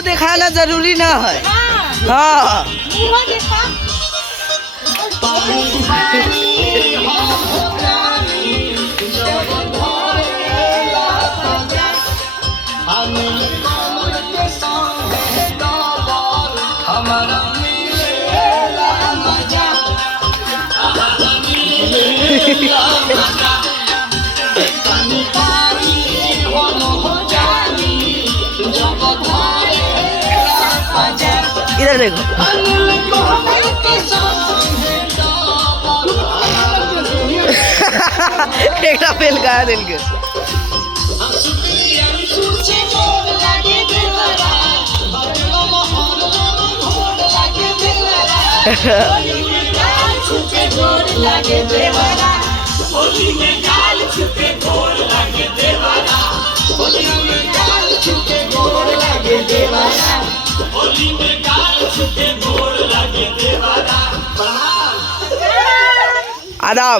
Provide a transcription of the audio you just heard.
मुँह दिखाना जरूरी ना है। हाँ इधर देखो एक फेल गाया दिल के आदाब।